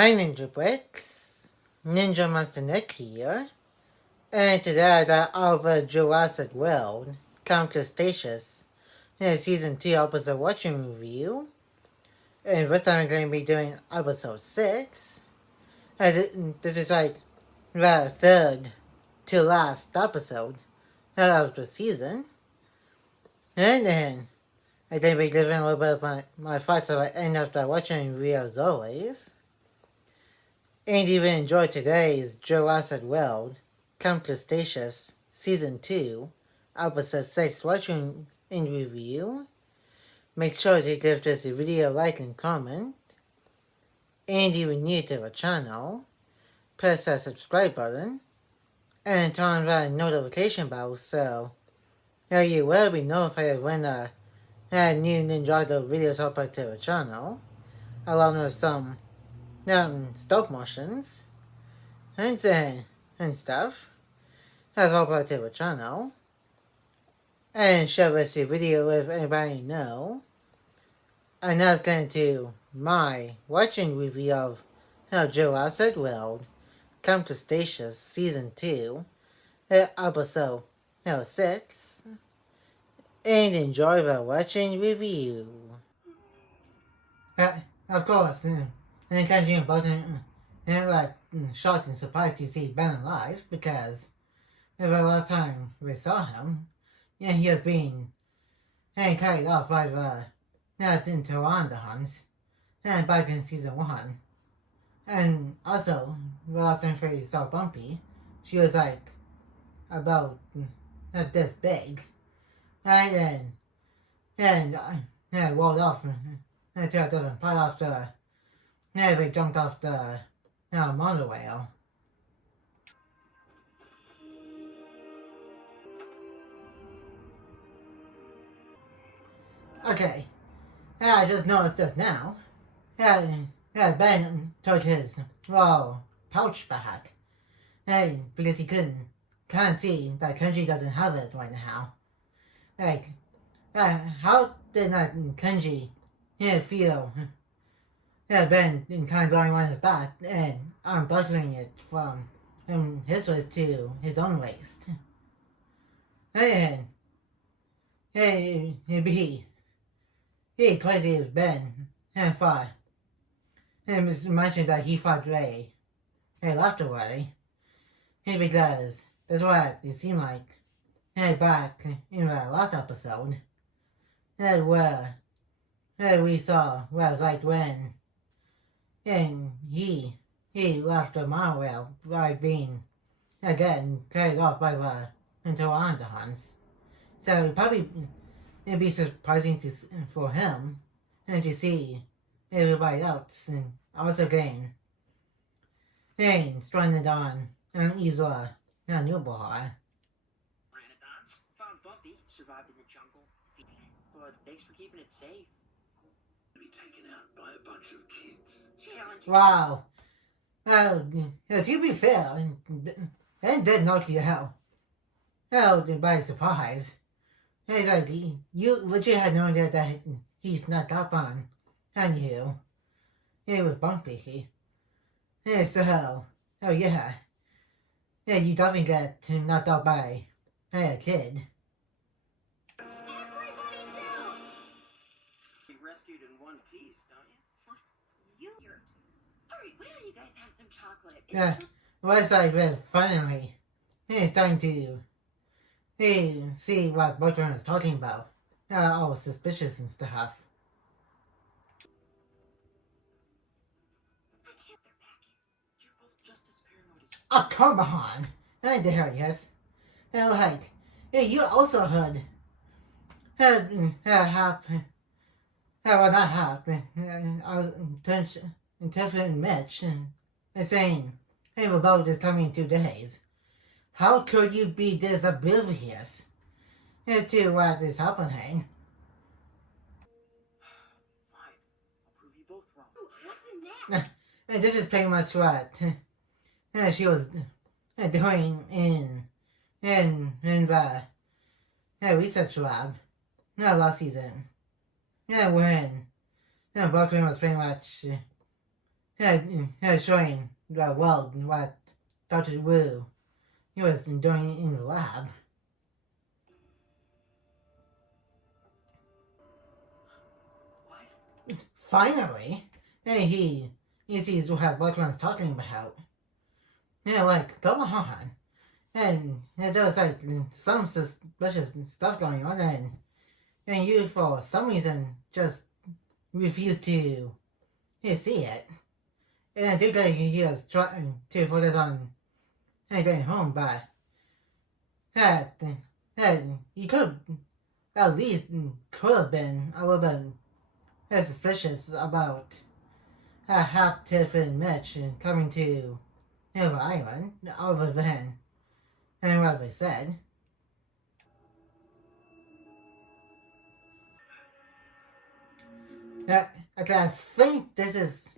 Hi Ninja Bricks, Ninja Master Nick here, and today I got over Jurassic World Camp Cretaceous in Season 2 episode watching review, and this time I'm going to be doing episode 6, and this is like the third to last episode of the season, and then I'm going to be giving a little bit of my thoughts about end after watching review as always. And you will enjoy today's Jurassic World Camp Cretaceous Season 2, Episode 6 watching in review. Make sure to give this video a like and comment. And if you are new to the channel, press that subscribe button and turn on that notification bell so you will be notified when new Ninjago videos upload to the channel, along with some stop motions and stuff as uploaded to the channel, and share this video with anybody you know. And now let's get into my watching review of Jurassic World Camp Cretaceous Season 2, Episode 6, and enjoy the watching review. Of course, and catching both shocked and surprised to see Ben alive, because the last time we saw him, he has been carried off by the pteranodons back in season 1. And also, the last time we saw Bumpy, she was like about this big, and rolled off to a different part after they jumped off the monorail. Okay, I just noticed this now. Ben took his pouch back, because he can't see that Kenji doesn't have it right now. How did that Kenji feel Ben kind of going on his back and unbuckling it from his waist to his own waist? And he crazy as Ben thought. And mentioned that he thought Ray left already. Because that's what it seemed like back in the last episode. Where we saw what it was like when he left the monorail by being again carried off by the pteranodons. So it'd be surprising for him to see everybody else and also getting stranded on Isla Nublar. Pteranodons found Bumpy, survived in the jungle, but thanks for keeping it safe. To be taken out by a bunch of kids. Wow. To be fair, Ben did knock you out. By surprise. It's like, you had known that he snuck up on you. It was Bumpy. So, yeah, you definitely get knocked out by a kid. Everybody shout! You rescued in one piece, don't you? Alright, why don't you guys have some chocolate? Once I read finally, starting to see what Bertrand is talking about. All suspicious and stuff. Oh, come on! I dare, yes. You also heard happen. Well, not happen. I was interpreting Mitch and saying, hey, the boat is coming in 2 days. How could you be this oblivious to what is happening? Fine. I'll prove you both wrong. Ooh, what's in And this is pretty much what she was doing in the research lab last season. When Brooklyn was pretty much showing the world what Dr. Wu he was doing in the lab. What? Finally, he sees what Buckland's talking about. Like, go on. And there's like some suspicious stuff going on, and you, for some reason, just refuse to see it. And I do think he was trying to focus on getting home, but that he could at least could have been a little bit suspicious about how Tiff and Mitch coming to the island, other than what they said. I think this is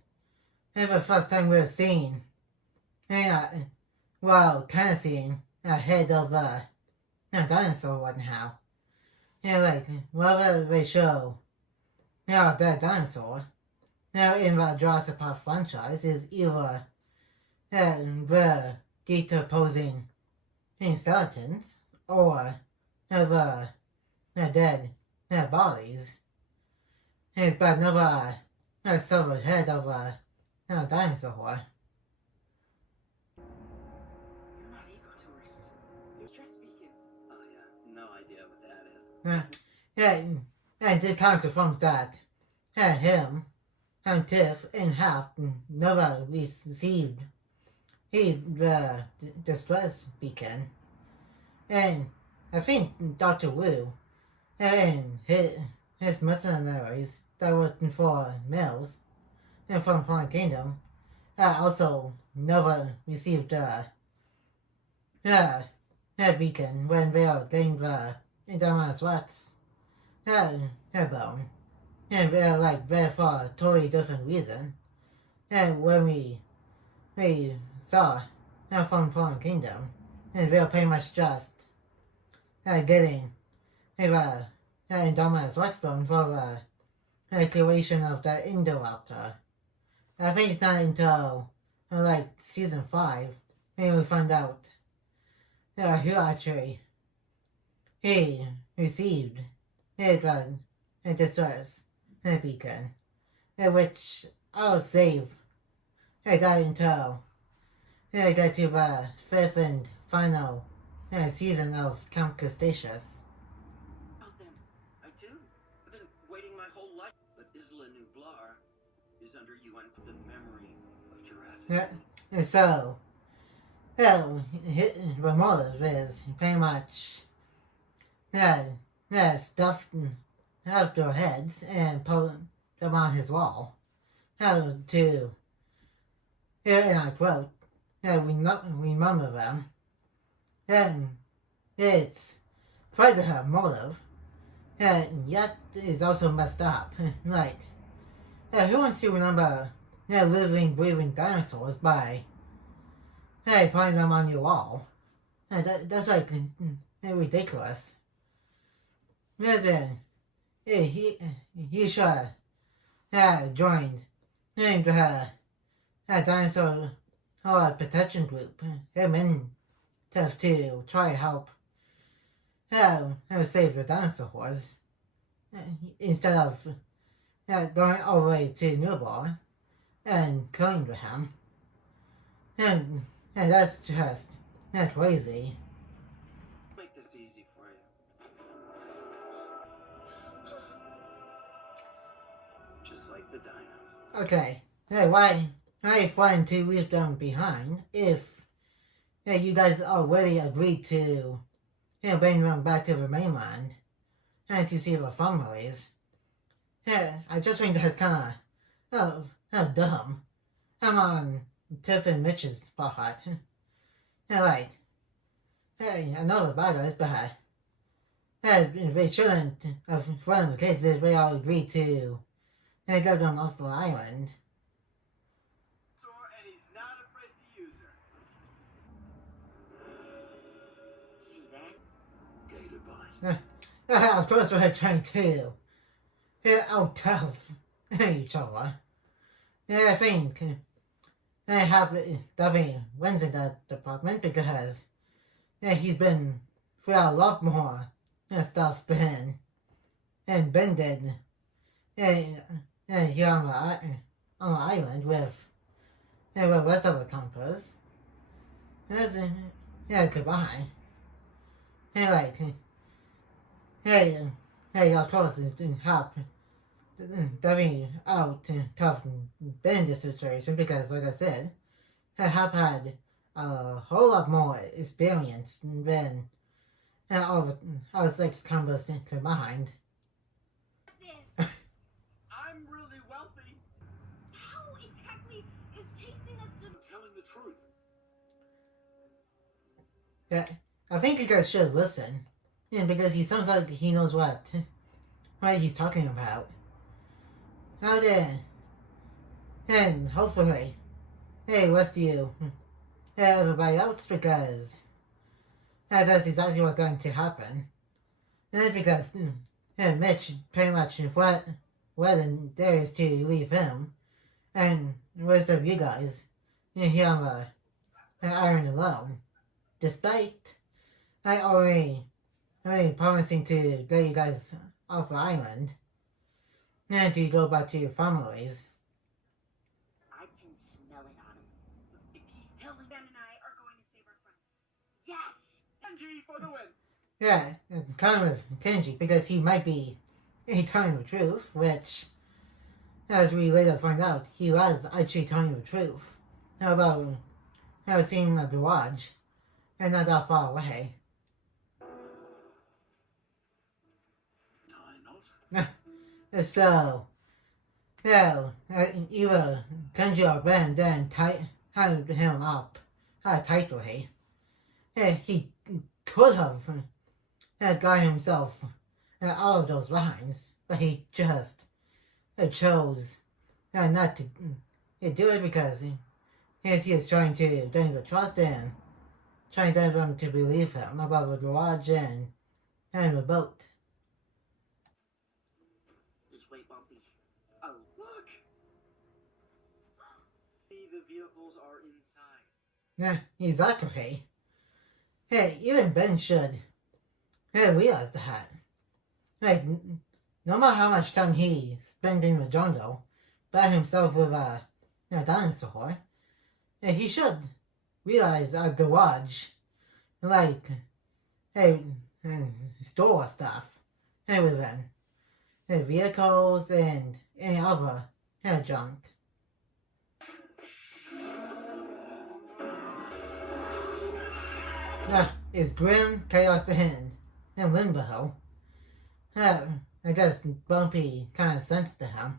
the first time we've seen, well, kind of seeing a head of a dinosaur right now. Like, whether they show, that dinosaur, in the Jurassic Park franchise is either the decomposing skeletons or the dead bodies. It's but never severed head of a dinosaur. You're not ecotourists. You're just speaking. Oh yeah, no idea what that is. And this kind of confirms that him and Tiff and Hap never received the distress beacon. And I think Dr. Wu and his mercenaries that working for Mills and from Planet Kingdom also never received the beacon when they were getting the Indominus Rex bone. And they're like there for a totally different reason. And when we saw from Fallen Kingdom, and they're pretty much just getting the Indominus Rex bone for the creation of the Indoraptor. I think it's not until like season 5 when we find out who actually he received the distress beacon, which I'll save that until get to the 5th and final season of Camp Cretaceous. About them. I do. I've been waiting my whole life. But Isla Nublar is under UN for the memory of Jurassic. And so, the motive is pretty much stuff out their heads and put them on his wall. To, and I quote, we remember them. And it's quite a motive, and yet it's also messed up. Like, who wants to remember living, breathing dinosaurs by putting them on your wall? That's like ridiculous. Listen, he should have joined the dinosaur protection group. Him and Tiff to try help save the dinosaurs instead of going all the way to Newborn and killing him. And that's just crazy. Make this easy for you. Just like the dinos. Okay, why are you trying to leave them behind if you guys already agreed to bring them back to the mainland and to see the families? I just think that's kind of dumb. I'm on Tiff and Mitch's part. Like, I know the bad guys, but they shouldn't have thrown the kids if they all agreed to get them off the island. And he's not afraid to use her. See that? Gator bite. Of course we're trying to out tough each other. I think I have Duffy wins in that department because he's been through a lot more stuff Ben and Ben did. Here on the island with the rest of the campers. There's goodbye. Like of course help Duffy out tough Ben this situation because like I said, I have had a whole lot more experience than all the six campers combined. I'm really wealthy. How exactly is chasing us the... Telling the truth. Yeah, I think you guys should listen. Because he sounds like he knows what he's talking about. Now then, and hopefully, rescue everybody else because that's exactly what's going to happen. And that's because Mitch pretty much what there is to leave him, and the rest of you guys here on the island alone, despite I already promising to get you guys off the island and to go back to your families. I can smell it on him. If he's telling Ben and I are going to save our friends. yes, Kenji for the win. Yeah, kind of Kenji because he might be telling the truth, which, as we later find out, he was actually telling the truth about seeing a garage and not that far away. Tie knot. So, either Kenji or Ben then tied him up tightly. He could have got himself out of those lines, but he just chose not to do it because he is trying to gain the trust and trying to get them to believe him about the garage and the boat. Just wait, Bumpy. Oh, look! See, the vehicles are inside. Exactly. Even Ben should realize that. No matter how much time he spent in the jungle by himself with a dinosaur, he should realize a garage, store stuff, within vehicles and any other junk. Is Grim, Chaos, and Limbo. I guess Bumpy kind of sensed him.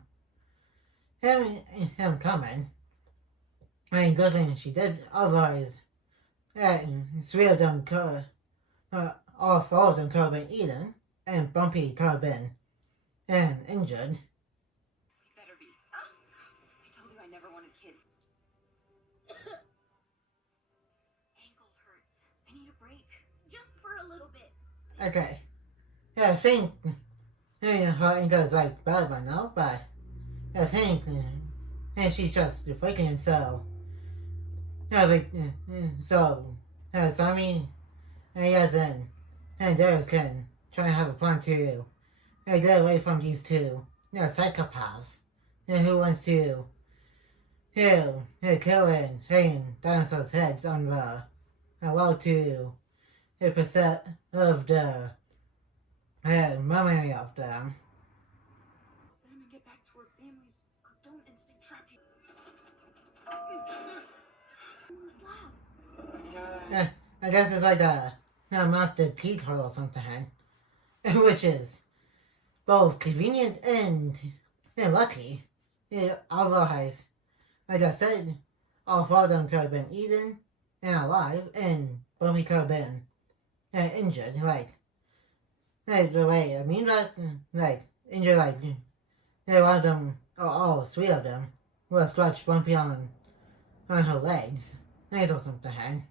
Him coming. Good thing she did. Otherwise, three of them could, all four of them could have been eaten, and Bumpy could have been injured. You better be. I told you I never wanted kids. Ankle hurts. I need a break. Just for a little bit. Okay. I think her ankle is bad by now, but I think she's just faking so. Sammy and yes and Darius can try and have a plan to get away from these two psychopaths who wants to kill and hang dinosaurs' heads on the well to preserve the memory of them. Let them get back to our families, or don't instinct trap you. Who's loud? I guess it's like a master teacher or something, which is both convenient and lucky. Otherwise, like I said, all four of them could have been eaten and alive, and Bumpy could have been injured. The way I mean that, injured, one of them, or all three of them, will scratch Bumpy on her legs, or something.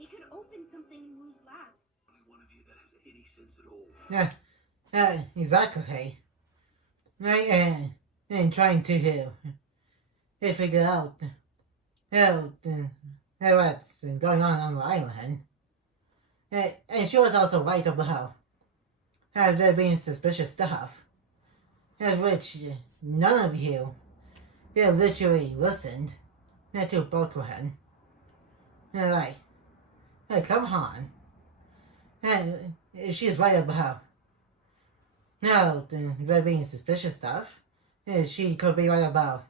It could open something in Wu's lab. Only one of you that has any sense at all. Exactly. and trying to figure out how, what's going on the island. And she was also right about how there being suspicious stuff, of which none of you literally listened to Brooklyn. They're like, hey, come on. And she's right about how there being suspicious stuff. She could be right about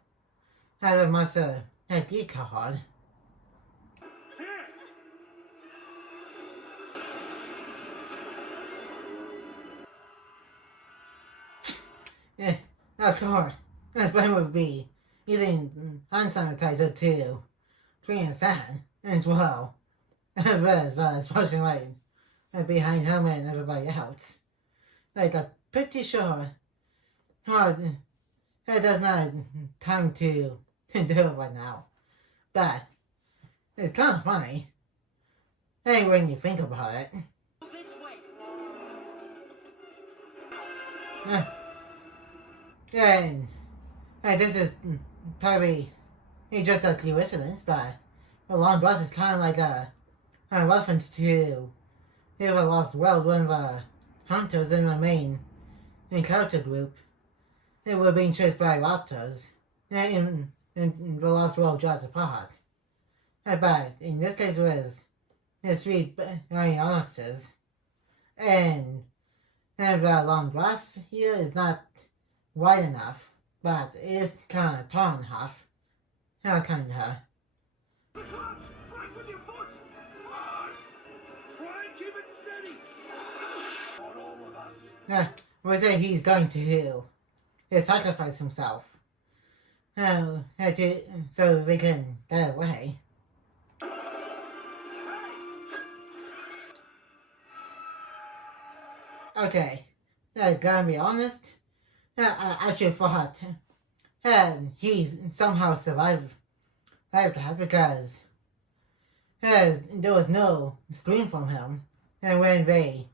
how there must have had geek card. Yeah, of course. That's what it would be. Using hand sanitizer to clean his hand as well. As especially like behind him and everybody else. Like I'm pretty sure it does not time to do it right now. But it's kind of funny. Hey, when you think about it. This way. And this is probably just a coincidence, but the long bus is kind of like a reference to the Lost World, one of the hunters in the main character group. They were being chased by raptors in the Lost World Jurassic Park. But in this case, it was three onyxes. And the long grass here is not wide enough, but it is kind of tall enough. Kind of. The clutch! Right with your foot! Foot! Try and keep it steady! Not all of us. We say he's going to sacrifice himself. So we can get away. Okay, gotta be honest. I actually thought he somehow survived that because there was no scream from him, and when they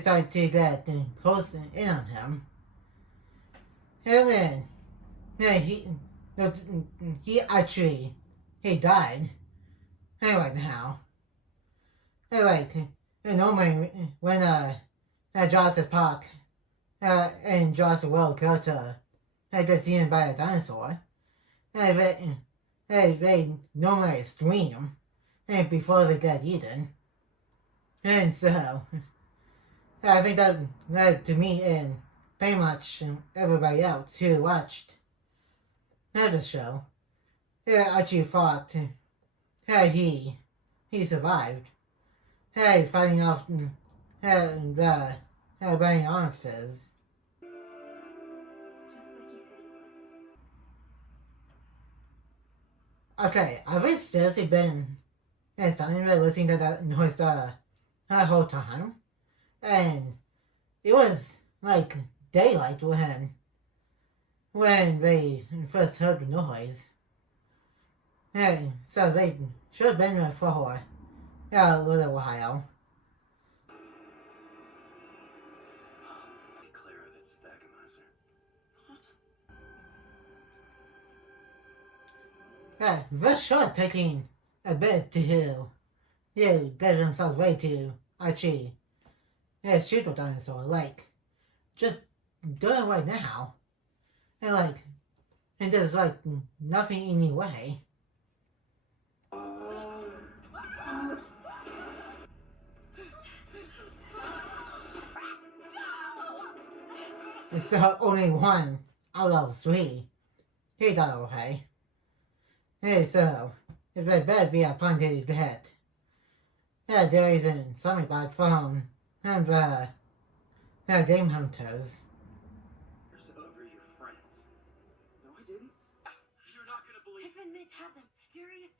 started to get close in on him, and then he actually died. Like now, like normally when Jurassic Park and Jurassic World character gets eaten by a dinosaur, they normally scream before they get eaten. And so, I think that led to me and pretty much everybody else who watched the show actually thought he survived. Fighting off the burning onyxes. Just like you said he would. Okay, I've really seriously been standing there listening to that noise the whole time. And it was like daylight when they first heard the noise. And so they should have been there for a little while. Declare that Staggermizer. They're sure taking a bit to get themselves ready to actually shoot the dinosaur. Like, just do it right now. And there's nothing in your way. And so only one out of three he got away. So it better be a plenty to hit. There isn't something back from the game hunters. Over your friends. No, I didn't. You're not gonna believe. Pippin might have them. Darius.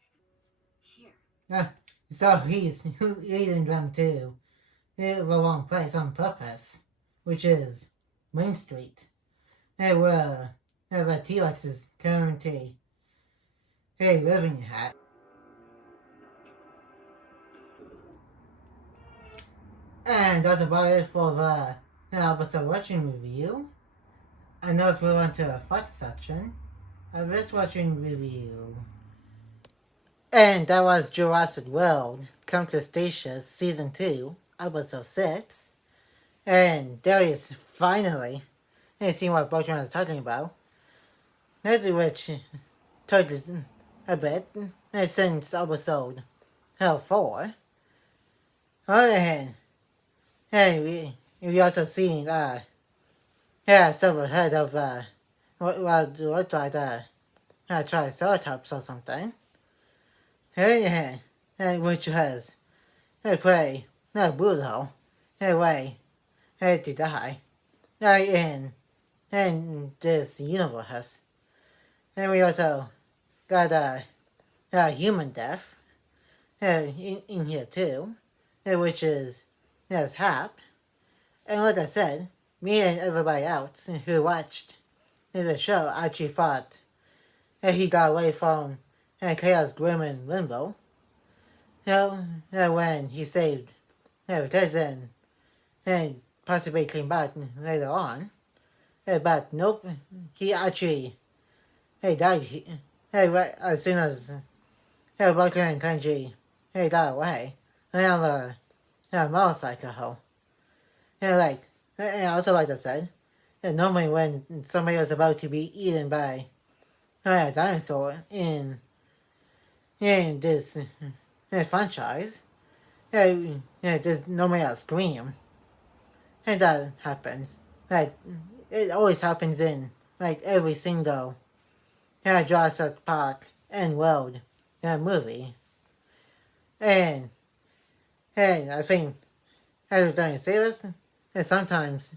Here. So he's leading them to the wrong place on purpose, which is Main Street, where the T-Rex is currently living at. And that's about it for the episode watching review. And now let's move on to the fourth section of this watching review. And that was Jurassic World Camp Cretaceous Season 2, Episode 6. And there is finally, you see what Boatman is talking about. That's which took a bit since episode 4. On the other hand, and we also seen several head of what looked like Triceratops or something. And which has prey brutal way to die in this universe. And we also got human death in here too, which is Hap. And like I said, me and everybody else who watched the show actually thought he got away from Chaos Grim and Limbo. When he saved Tarzan and possibly came back later on. But nope, he actually died right as soon as Walker and Kanji got away. On a motorcycle. And also like I said, normally when somebody was about to be eaten by a dinosaur in this franchise, there's normally a scream. And that happens. It always happens in every single Jurassic Park and World movie. And I think as during a series, sometimes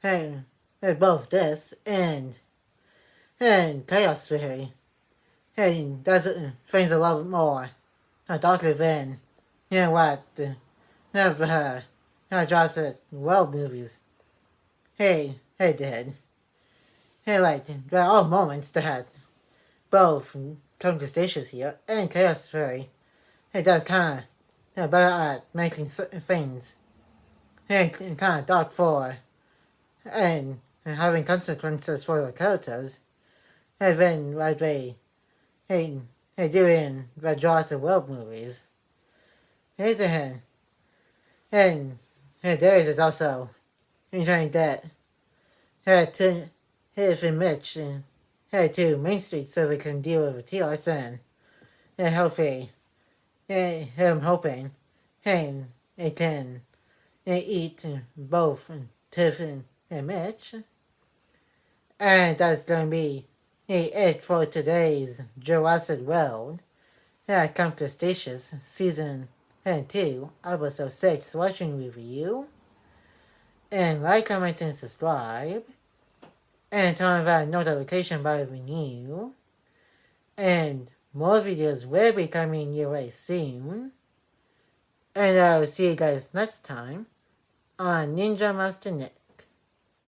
both this and Chaos Theory does things a lot more darker than what the Jurassic World movies did. There are all moments that had both Camp Cretaceous here and Chaos Theory. It does kind of better at making things kind of dark for and having consequences for the characters than what they do in the Jurassic World movies. And there is also trying that to Mitch to Main Street so we can deal with the T-Rex and hopefully him hoping it can eat both Tiff and Mitch. And that's going to be it for today's Jurassic World Camp Cretaceous Season 2, Episode 6 watching review. And like, comment, and subscribe. And turn on that notification bell when new. And more videos will be coming your way soon. And I'll see you guys next time on Ninja Master Nick.